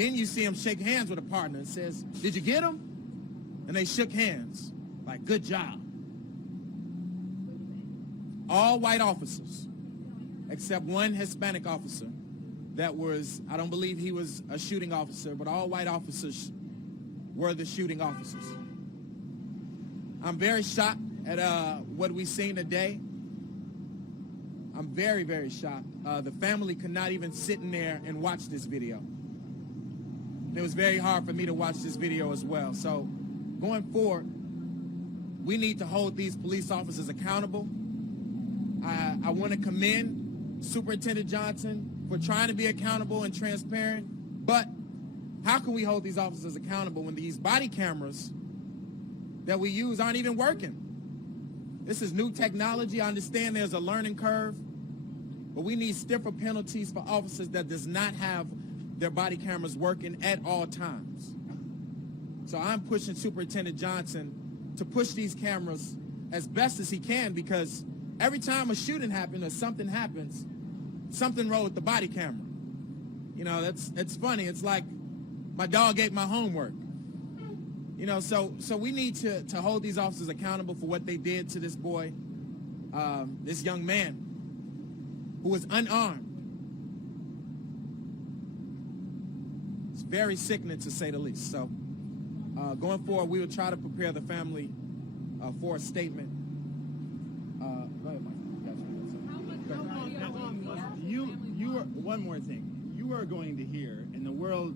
Then you see him shake hands with a partner and says, "Did you get him?" And they shook hands, like, "Good job." All white officers, except one Hispanic officer that was, I don't believe he was a shooting officer, but all white officers were the shooting officers. I'm very shocked at what we've seen today. I'm very, very shocked. The family could not even sit in there and watch this video. It was very hard for me to watch this video as well. So going forward, we need to hold these police officers accountable. I want to commend Superintendent Johnson for trying to be accountable and transparent, but how can we hold these officers accountable when these body cameras that we use aren't even working? This is new technology. I understand there's a learning curve, but we need stiffer penalties for officers that does not have their body cameras working at all times. So I'm pushing Superintendent Johnson to push these cameras as best as he can, because every time a shooting happens or something happens, something wrong with the body camera. You know, it's funny. It's like my dog ate my homework. You know, so we need to hold these officers accountable for what they did to this boy, this young man who was unarmed. It's very sickening, to say the least. So going forward, we will try to prepare the family for a statement. One more thing. You are going to hear, and the world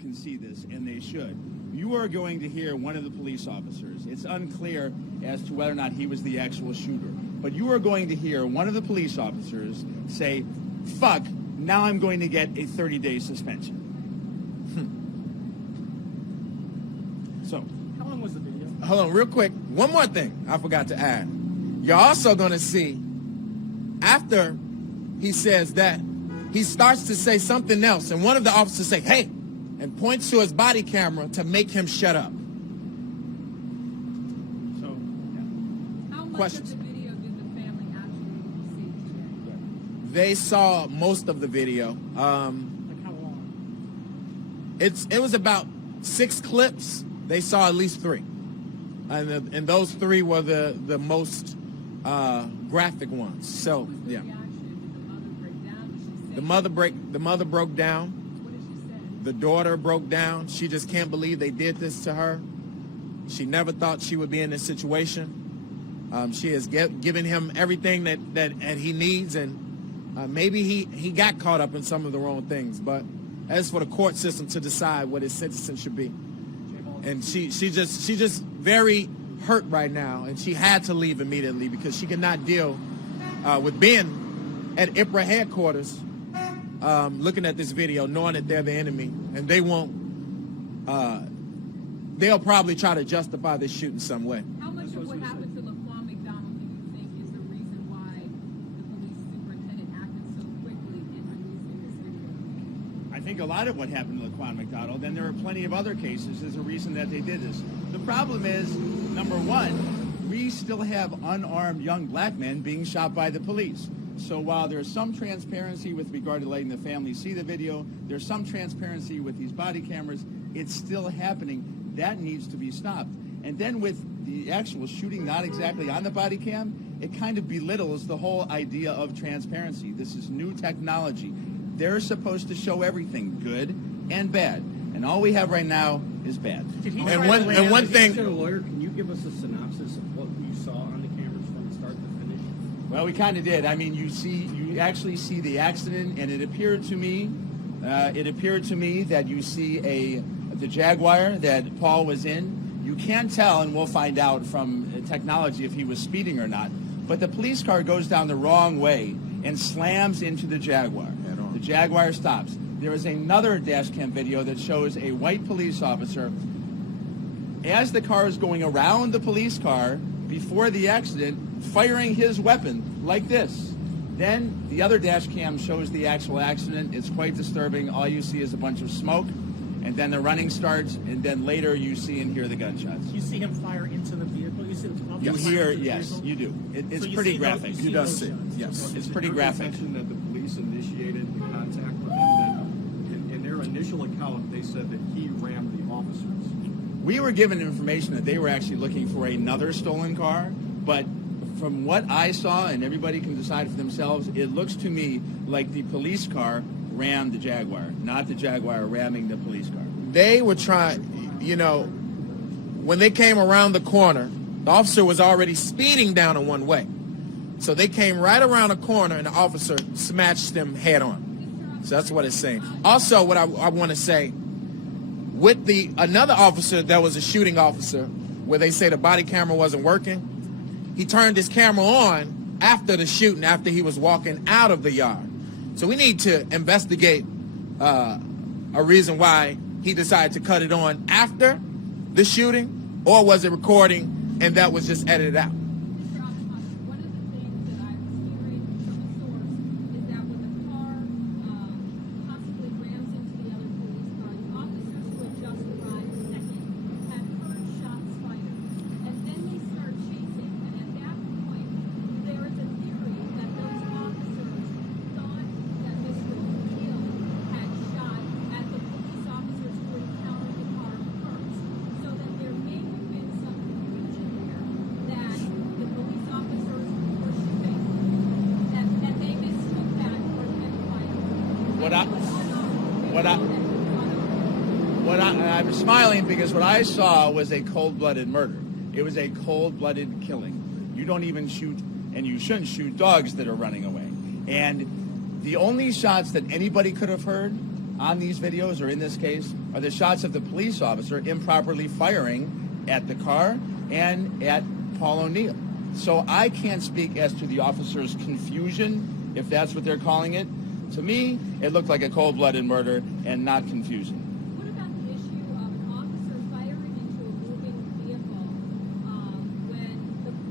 can see this, and they should. You are going to hear one of the police officers. It's unclear as to whether or not he was the actual shooter, but you are going to hear one of the police officers say, "Fuck, now I'm going to get a 30-day suspension." So, how long was the video? Hold on, real quick. One more thing I forgot to add. You're also going to see, after he says that, he starts to say something else, and one of the officers say, "Hey," and points to his body camera to make him shut up. So, yeah. How much Questions? of the video did the family actually see today? They saw most of the video. Like how long? It was about 6 clips. They saw at least 3, and those 3 were the most graphic ones. So What was the yeah, reaction? Did the mother broke down. What did she say? The daughter broke down. She just can't believe they did this to her. She never thought she would be in this situation. She has given him everything that he needs, and maybe he got caught up in some of the wrong things. But as for the court system to decide what his sentencing should be, and she's just very hurt right now, and she had to leave immediately because she could not deal with being at IPRA headquarters, looking at this video, knowing that they're the enemy, and they won't. They'll probably try to justify this shooting some way. How much of what happened to Laquan McDonald do you think is the reason why the police superintendent acted so quickly in releasing this video? I think a lot of what happened to Laquan McDonald, and there are plenty of other cases, is a reason that they did this. The problem is, number one, we still have unarmed young black men being shot by the police. So while there's some transparency with regard to letting the family see the video, there's some transparency with these body cameras, it's still happening. That needs to be stopped. And then with the actual shooting not exactly on the body cam, it kind of belittles the whole idea of transparency. This is new technology. They're supposed to show everything, good and bad. And all we have right now is bad. And one thing, As a lawyer, can you give us a synopsis of what you saw on the cameras from start to finish? Well, we kind of did. I mean, you actually see the accident, and it appeared to me that you see the Jaguar that Paul was in. You can't tell, and we'll find out from technology if he was speeding or not. But the police car goes down the wrong way and slams into the Jaguar. The Jaguar stops. There is another dash cam video that shows a white police officer as the car is going around the police car before the accident, firing his weapon like this. Then the other dash cam shows the actual accident. It's quite disturbing. All you see is a bunch of smoke, and then the running starts, and then later you see and hear the gunshots. You see him fire into the vehicle? You see the You fire hear, into the yes, vehicle? you do. It's So you pretty see graphic. those- you does those see, shots. yes. It's pretty graphic. Mentioned that the police initiated the contact with him said that he rammed the officers. We were given information that they were actually looking for another stolen car, but from what I saw, and everybody can decide for themselves, it looks to me like the police car rammed the Jaguar, not the Jaguar ramming the police car. They were trying, you know, when they came around the corner, the officer was already speeding down a one-way. So they came right around the corner and the officer smashed them head on. So that's what it's saying. Also, what I want to say, with another officer that was a shooting officer, where they say the body camera wasn't working, he turned his camera on after the shooting, after he was walking out of the yard. So we need to investigate a reason why he decided to cut it on after the shooting, or was it recording and that was just edited out? Mr. Oppenheimer, one of the things that I was hearing from a source is that when the car possibly rams into the other police car, the officers who had just arrived second had heard shots fired. And then they start chasing. And at that point, there is a theory that those officers thought that Mr. O'Neill had shot at the police officers who encountered the car first. So that there may have been some confusion there that the police officers were shooting, that they mistook that for him fighting. I'm smiling because what I saw was a cold-blooded murder. It was a cold-blooded killing. You don't even shoot, and you shouldn't shoot dogs that are running away. And the only shots that anybody could have heard on these videos, or in this case, are the shots of the police officer improperly firing at the car and at Paul O'Neill. So I can't speak as to the officer's confusion, if that's what they're calling it. To me, it looked like a cold-blooded murder and not confusion. What about the issue of an officer firing into a moving vehicle when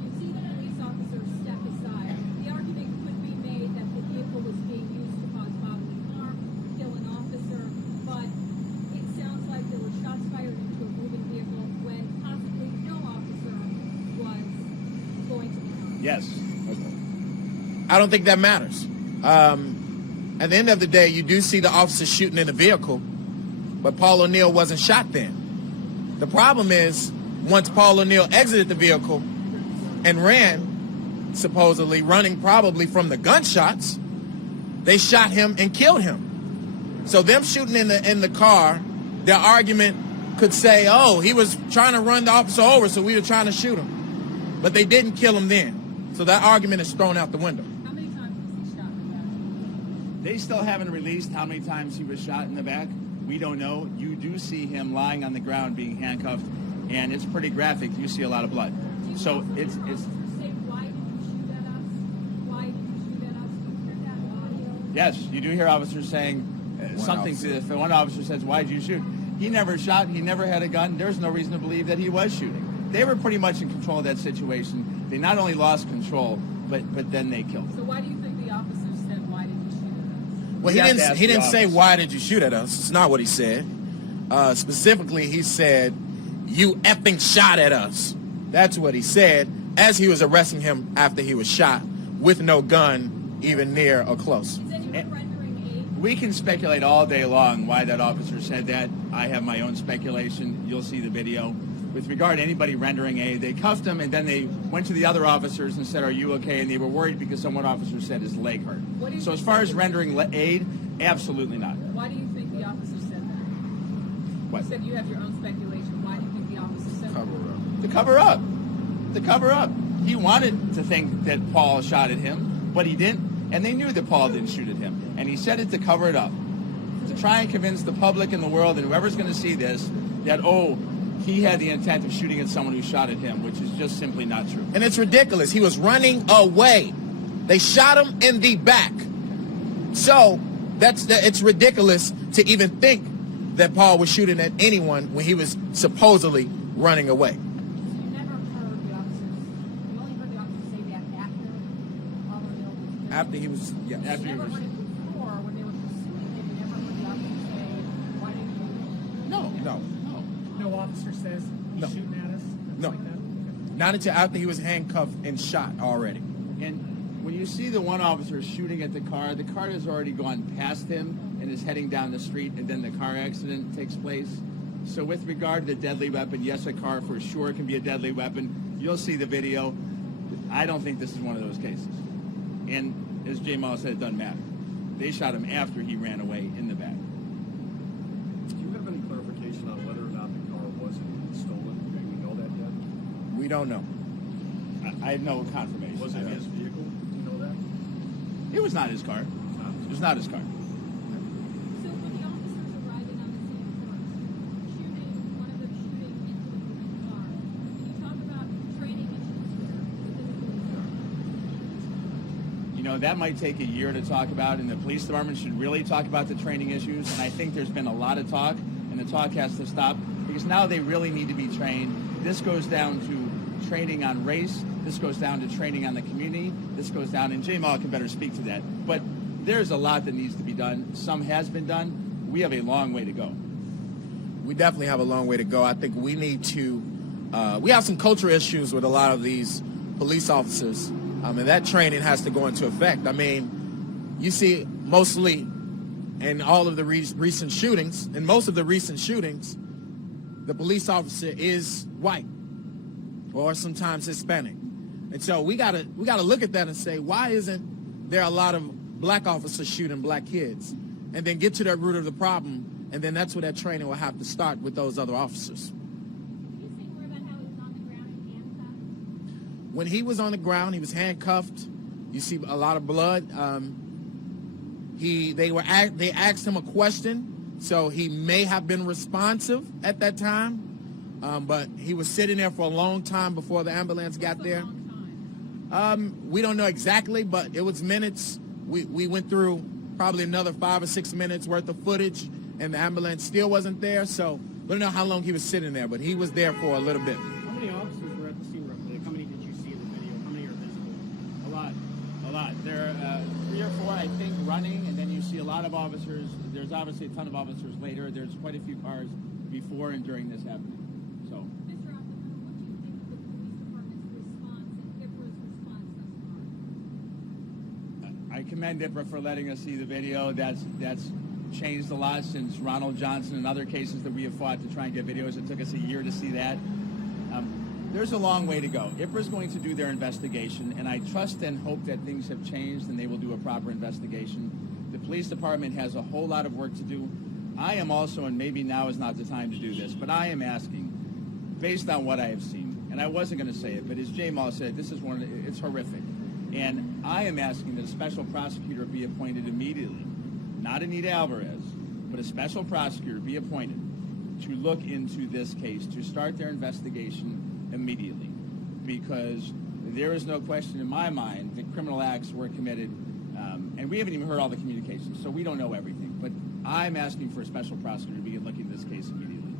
you see the police officer step aside? The argument could be made that the vehicle was being used to cause bodily harm, kill an officer, but it sounds like there were shots fired into a moving vehicle when possibly no officer was going to be harmed. Yes. I don't think that matters. At the end of the day, you do see the officer shooting in the vehicle, but Paul O'Neill wasn't shot then. The problem is, once Paul O'Neill exited the vehicle and ran, supposedly running probably from the gunshots, they shot him and killed him. So them shooting in the car, their argument could say, oh, he was trying to run the officer over, so we were trying to shoot him. But they didn't kill him then. So that argument is thrown out the window. How many times was he shot in the back? They still haven't released how many times he was shot in the back. We don't know. You do see him lying on the ground being handcuffed, and it's pretty graphic. You see a lot of blood. So it's Say, why did you shoot at us? Why did you shoot at us? You hear that audio? yes, you do hear officers saying something to this. The one officer says, "Why did you shoot?" He never shot. He never had a gun. There's no reason to believe that he was shooting. They were pretty much in control of that situation. They not only lost control, but then they killed him. So why do you think the officer said, why did you shoot at us? Well, You have to ask he the didn't say, officer. why did you shoot at us? It's not what he said. Specifically, he said, you effing shot at us. That's what he said as he was arresting him after he was shot with no gun even near or close. He said you were rendering aid. We can speculate all day long why that officer said that. I have my own speculation. You'll see the video. With regard to anybody rendering aid, they cuffed him, and then they went to the other officers and said, are you okay? And they were worried because some one officer said his leg hurt. What do you So as think far that as is? rendering aid, absolutely not. Why do you think the officer said that? What? You said you have your own speculation. Why do you think the officer said that? To cover up. To cover up. He wanted to think that Paul shot at him, but he didn't, and they knew that Paul didn't shoot at him. And he said it to cover it up, to try and convince the public and the world and whoever's going to see this that, oh, he had the intent of shooting at someone who shot at him, which is just simply not true. And it's ridiculous. He was running away. They shot him in the back. So it's ridiculous to even think that Paul was shooting at anyone when he was supposedly running away. You never heard the officers, you only heard the officers say that after Paul O'Neill was killed. After he was, yeah. After You he never was... heard it before when they were pursuing him. You never heard the officers say, why didn't you? No. No officer says he's No. shooting at us? No. Like that? Not until after he was handcuffed and shot already. And when you see the one officer shooting at the car has already gone past him and is heading down the street, and then the car accident takes place. So with regard to the deadly weapon, yes, a car for sure can be a deadly weapon. You'll see the video. I don't think this is one of those cases. And as Jamal said, it doesn't matter. They shot him after he ran away in the back. Do you have any clarification on whether or not the car wasn't stolen? Do we know that yet? We don't know. I have no confirmation. Was it his vehicle? Do you know that? It was not his car. It was not his car. So when the officers arriving on the scene first, one of them shooting into the moving car, can you talk about training issues here within the police department? You know, that might take a year to talk about, and the police department should really talk about the training issues. And I think there's been a lot of talk, and the talk has to stop, because now they really need to be trained. This goes down to training on race. This goes down to training on the community. This goes down, and Jamal can better speak to that. But there's a lot that needs to be done. Some has been done. We have a long way to go. We definitely have a long way to go. I think we need to, we have some cultural issues with a lot of these police officers, and that training has to go into effect. I mean, you see mostly in all of the recent shootings, in most of the recent shootings, the police officer is white or sometimes Hispanic. And so we gotta look at that and say, why isn't there a lot of black officers shooting black kids? And then get to the root of the problem, and then that's where that training will have to start with those other officers. Can you say more about how he was on the ground and handcuffed? When he was on the ground, he was handcuffed. You see a lot of blood. They asked him a question, so he may have been responsive at that time. But he was sitting there for a long time before the ambulance got there. We don't know exactly, but it was minutes. We went through probably another 5 or 6 minutes worth of footage, and the ambulance still wasn't there. So we don't know how long he was sitting there, but he was there for a little bit. How many officers were at the scene roughly? How many did you see in the video? How many are visible? A lot. There are 3 or 4, I think, running, and then you see a lot of officers. There's obviously a ton of officers later. There's quite a few cars before and during this happening. So, Mr. Oppenheimer, what do you think of the police department's response and IFRA's response thus far? I commend IFRA for letting us see the video. That's changed a lot since Ronald Johnson and other cases that we have fought to try and get videos. It took us a year to see that. There's a long way to go. IFRA's going to do their investigation, and I trust and hope that things have changed and they will do a proper investigation. The police department has a whole lot of work to do. I am also, and maybe now is not the time to do this, but I am asking, based on what I have seen, and I wasn't going to say it, but as Jamal said, this is it's horrific. And I am asking that a special prosecutor be appointed immediately, not Anita Alvarez, but a special prosecutor be appointed to look into this case, to start their investigation immediately, because there is no question in my mind that criminal acts were committed, and we haven't even heard all the communications, so we don't know everything. But I'm asking for a special prosecutor to begin looking at this case immediately.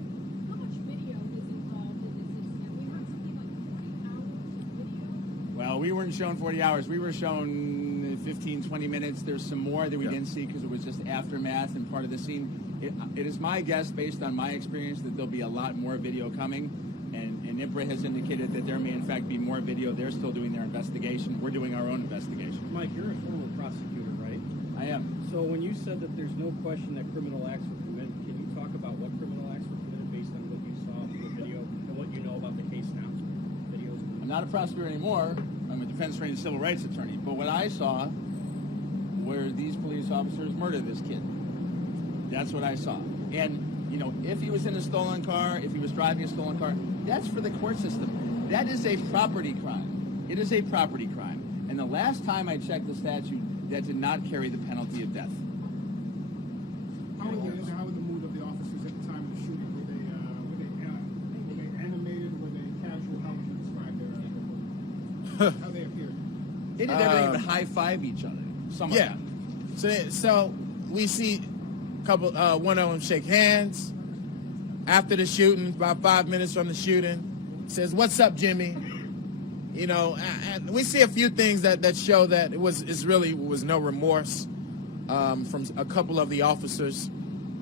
How much video is involved in this incident? We heard something like 40 hours of video. Well, we weren't shown 40 hours. We were shown 15, 20 minutes. There's some more that we didn't see because it was just aftermath and part of the scene. It is my guess, based on my experience, that there'll be a lot more video coming. And IFRA has indicated that there may, in fact, be more video. They're still doing their investigation. We're doing our own investigation. Mike, you're a former prosecutor, right? I am. So when you said that there's no question that criminal acts were committed, can you talk about what criminal acts were committed based on what you saw from the video and what you know about the case now? Videos. I'm not a prosecutor anymore. I'm a defense-trained civil rights attorney. But what I saw were these police officers murder this kid. That's what I saw. And, you know, if he was in a stolen car, if he was driving a stolen car, that's for the court system. That is a property crime. It is a property crime. And the last time I checked the statute, that did not carry the penalty of death. How was the mood of the officers at the time of the shooting? Were they animated? Were they casual? How would you describe their how they appeared? They did everything but high-five each other. Some of them. So we see one of them shake hands after the shooting, about 5 minutes from the shooting. Says, "What's up, Jimmy?" You know, and we see a few things that show that it was no remorse from a couple of the officers.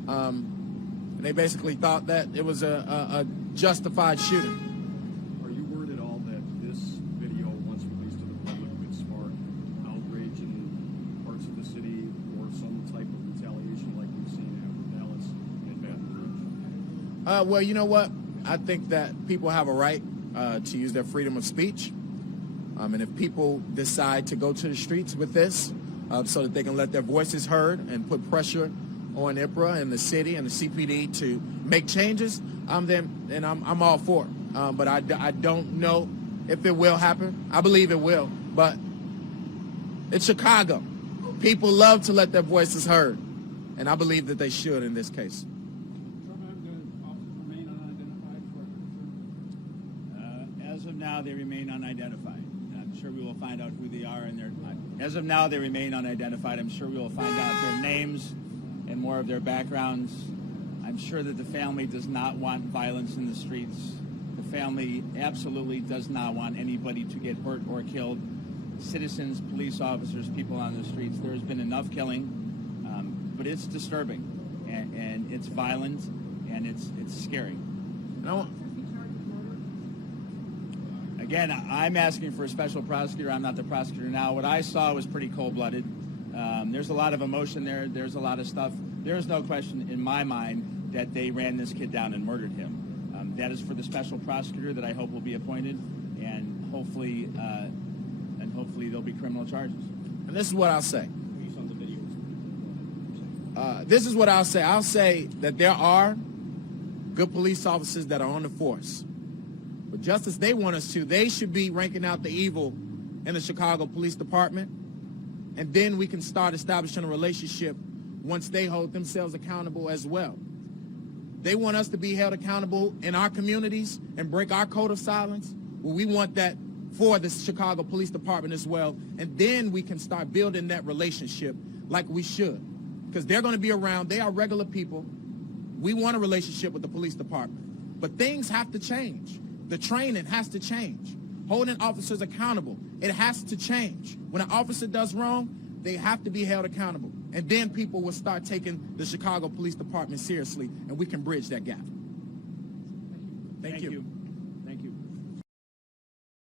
And they basically thought that it was a justified shooting. Are you worried at all that this video, once released to the public, could spark outrage in parts of the city or some type of retaliation like we Well, you know what? I think that people have a right to use their freedom of speech. And if people decide to go to the streets with this so that they can let their voices heard and put pressure on IPRA and the city and the CPD to make changes, then I'm all for it. But I don't know if it will happen. I believe it will, but it's Chicago. People love to let their voices heard, and I believe that they should in this case. As of now, they remain unidentified. I'm sure we will find out who they are and their. As of now, they remain unidentified. I'm sure we will find out their names and more of their backgrounds. I'm sure that the family does not want violence in the streets. The family absolutely does not want anybody to get hurt or killed. Citizens, police officers, people on the streets. There has been enough killing, but it's disturbing, and it's violent, and it's scary. No. Again, I'm asking for a special prosecutor. I'm not the prosecutor now. What I saw was pretty cold-blooded. There's a lot of emotion there. There's a lot of stuff. There is no question in my mind that they ran this kid down and murdered him. That is for the special prosecutor that I hope will be appointed, and hopefully there'll be criminal charges. And this is what I'll say. Based on the videos. This is what I'll say. I'll say that there are good police officers that are on the force. But just as they want us to, they should be ranking out the evil in the Chicago Police Department. And then we can start establishing a relationship once they hold themselves accountable as well. They want us to be held accountable in our communities and break our code of silence. Well, we want that for the Chicago Police Department as well. And then we can start building that relationship like we should. Because they're going to be around. They are regular people. We want a relationship with the police department. But things have to change. The training has to change. Holding officers accountable, it has to change. When an officer does wrong, they have to be held accountable. And then people will start taking the Chicago Police Department seriously, and we can bridge that gap. Thank you.